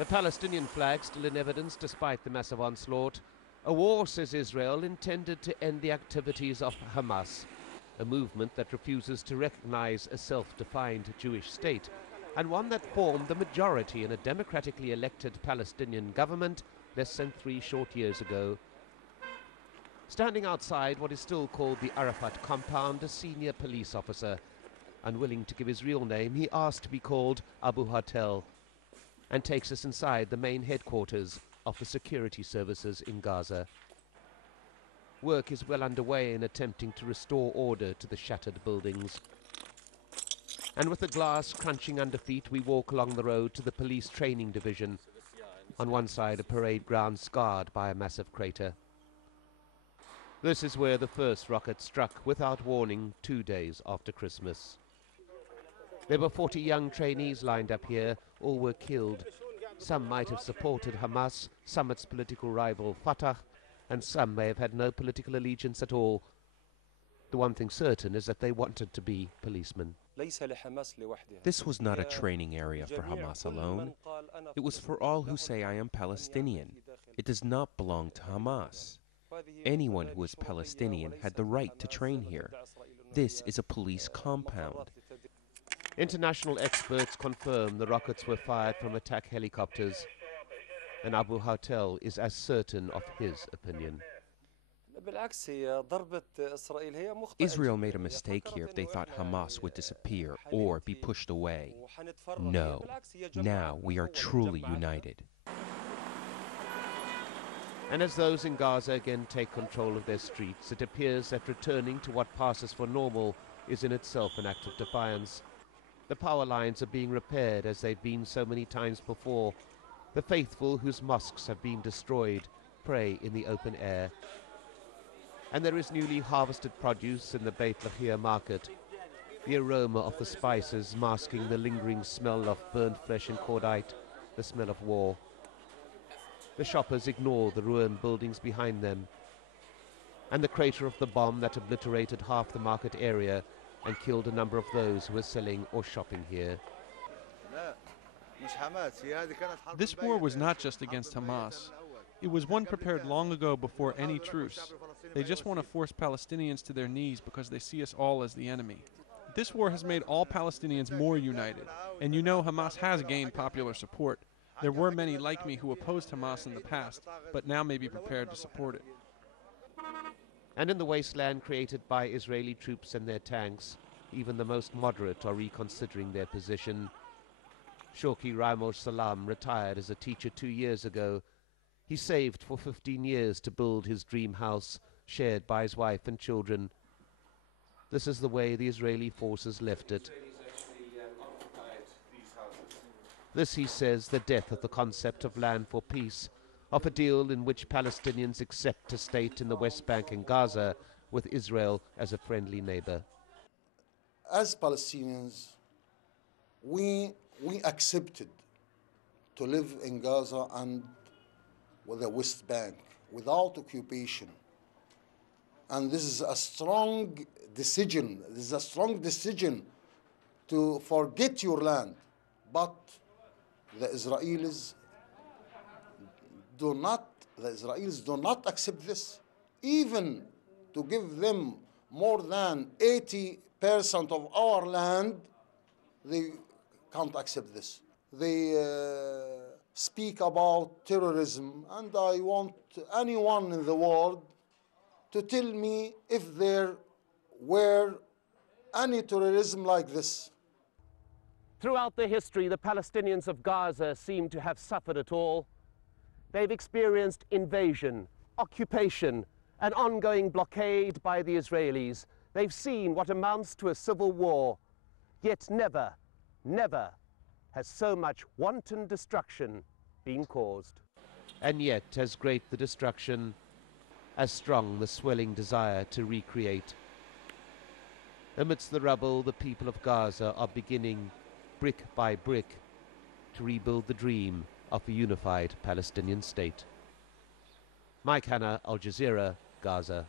The Palestinian flag still in evidence despite the massive onslaught. A war, says Israel, intended to end the activities of Hamas, a movement that refuses to recognize a self-defined Jewish state, and one that formed the majority in a democratically elected Palestinian government less than 3 short years ago. Standing outside what is still called the Arafat compound, a senior police officer. Unwilling to give his real name, he asked to be called Abu Hatel, and takes us inside the main headquarters of the security services in Gaza. Work is well underway in attempting to restore order to the shattered buildings. And with the glass crunching under feet, we walk along the road to the police training division. On one side, a parade ground scarred by a massive crater. This is where the first rocket struck without warning 2 days after Christmas. There were 40 young trainees lined up here. All were killed. Some might have supported Hamas, some its political rival Fatah, and some may have had no political allegiance at all. The one thing certain is that they wanted to be policemen. This was not a training area for Hamas alone. It was for all who say I am Palestinian. It does not belong to Hamas. Anyone who is Palestinian had the right to train here. This is a police compound. International experts confirm the rockets were fired from attack helicopters, and Abu Hatel is as certain of his opinion. Israel made a mistake here if they thought Hamas would disappear or be pushed away. No, now we are truly united. And as those in Gaza again take control of their streets, it appears that returning to what passes for normal is in itself an act of defiance. The power lines are being repaired as they've been so many times before. The faithful whose mosques have been destroyed pray in the open air. And there is newly harvested produce in the Beit Lahia market, the aroma of the spices masking the lingering smell of burnt flesh and cordite, the smell of war. The shoppers ignore the ruined buildings behind them, and the crater of the bomb that obliterated half the market area and killed a number of those who were selling or shopping here. This war was not just against Hamas. It was one prepared long ago before any truce. They just want to force Palestinians to their knees because they see us all as the enemy. This war has made all Palestinians more united, and you know Hamas has gained popular support. There were many like me who opposed Hamas in the past, but now may be prepared to support it. And in the wasteland created by Israeli troops and their tanks, even the most moderate are reconsidering their position. Shoki Raimosh Salam retired as a teacher 2 years ago. He saved for 15 years to build his dream house, shared by his wife and children. This is the way the Israeli forces left it. This, he says, the death of the concept of land for peace, of a deal in which Palestinians accept a state in the West Bank and Gaza with Israel as a friendly neighbor. As Palestinians, we accepted to live in Gaza and with the West Bank without occupation. And this is a strong decision. This is a strong decision to forget your land. But the Israelis do not accept this. Even to give them more than 80% of our land, they can't accept this. They speak about terrorism, and I want anyone in the world to tell me if there were any terrorism like this. Throughout their history, the Palestinians of Gaza seem to have suffered it all. They've experienced invasion, occupation, an ongoing blockade by the Israelis. They've seen what amounts to a civil war. Yet never, never has so much wanton destruction been caused. And yet, as great the destruction, as strong the swelling desire to recreate. Amidst the rubble, the people of Gaza are beginning, brick by brick, to rebuild the dream of a unified Palestinian state. Mike Hanna, Al Jazeera, Gaza.